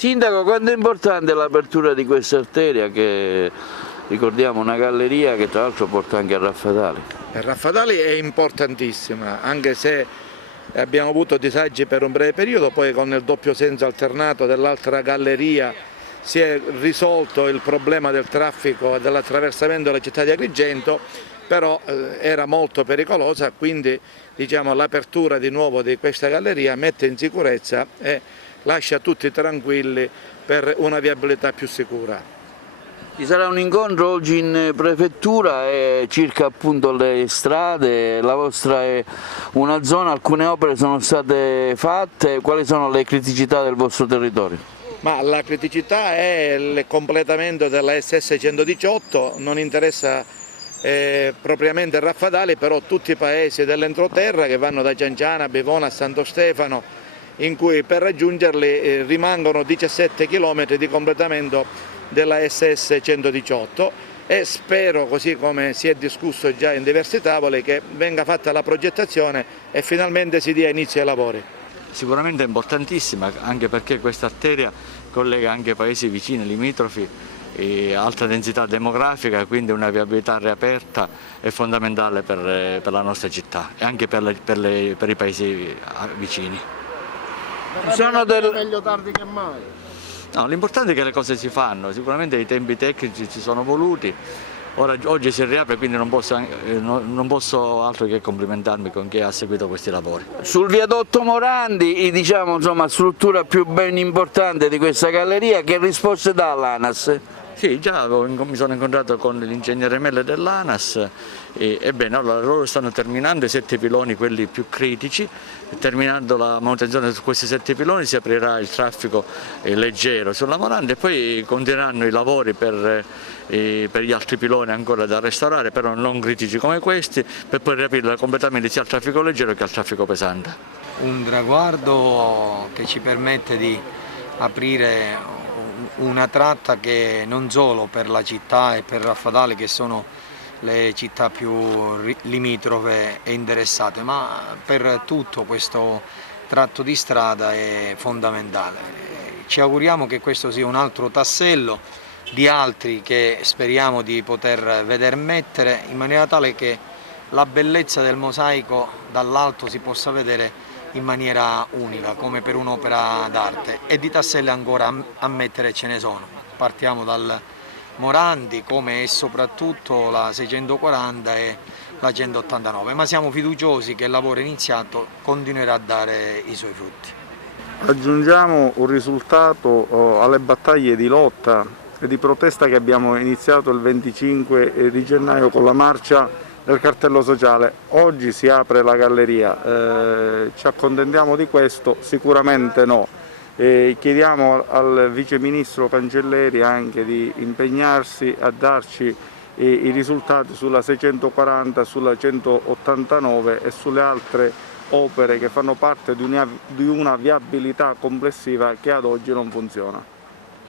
Sindaco, quanto è importante l'apertura di questa arteria che, ricordiamo, una galleria che tra l'altro porta anche a Raffadali? Per Raffadali è importantissima, anche se abbiamo avuto disagi per un breve periodo, poi con il doppio senso alternato dell'altra galleria si è risolto il problema del traffico e dell'attraversamento della città di Agrigento, però era molto pericolosa, quindi diciamo, l'apertura di nuovo di questa galleria mette in sicurezza e lascia tutti tranquilli per una viabilità più sicura. Ci sarà un incontro oggi in prefettura circa appunto le strade, la vostra è una zona, alcune opere sono state fatte, quali sono le criticità del vostro territorio? Ma la criticità è il completamento della SS 118, non interessa propriamente Raffadali, però tutti i paesi dell'entroterra che vanno da Gianciana, Bivona a Santo Stefano, in cui per raggiungerli rimangono 17 km di completamento della SS 118 e spero, così come si è discusso già in diversi tavoli, che venga fatta la progettazione e finalmente si dia inizio ai lavori. Sicuramente è importantissima, anche perché questa arteria collega anche paesi vicini, limitrofi, e alta densità demografica, quindi una viabilità riaperta è fondamentale per la nostra città e anche per i paesi vicini. Meglio tardi che mai. No, l'importante è che le cose si fanno, sicuramente i tempi tecnici ci sono voluti, oggi si riapre, quindi non posso altro che complimentarmi con chi ha seguito questi lavori. Sul viadotto Morandi, diciamo, insomma, struttura più ben importante di questa galleria, che risposte dà all'ANAS? Sì, già mi sono incontrato con l'ingegnere Melle dell'ANAS e bene, allora loro stanno terminando i 7 piloni, quelli più critici, terminando la manutenzione su questi 7 piloni si aprirà il traffico leggero sulla Morandi e poi continueranno i lavori per gli altri piloni ancora da restaurare, però non critici come questi, per poi riaprire completamente sia al traffico leggero che al traffico pesante. Un traguardo che ci permette di aprire una tratta che non solo per la città e per Raffadali, che sono le città più limitrofe e interessate, ma per tutto questo tratto di strada è fondamentale. Ci auguriamo che questo sia un altro tassello di altri che speriamo di poter veder mettere, in maniera tale che la bellezza del mosaico dall'alto si possa vedere in maniera unica, come per un'opera d'arte, e di tasselli ancora a mettere ce ne sono. Partiamo dal Morandi, come e soprattutto la 640 e la 189, ma siamo fiduciosi che il lavoro iniziato continuerà a dare i suoi frutti. Aggiungiamo un risultato alle battaglie di lotta e di protesta che abbiamo iniziato il 25 di gennaio con la marcia del cartello sociale. Oggi si apre la galleria, ci accontentiamo di questo? Sicuramente no. Chiediamo al Vice Ministro Cancelleri anche di impegnarsi a darci i risultati sulla 640, sulla 189 e sulle altre opere che fanno parte di una viabilità complessiva che ad oggi non funziona.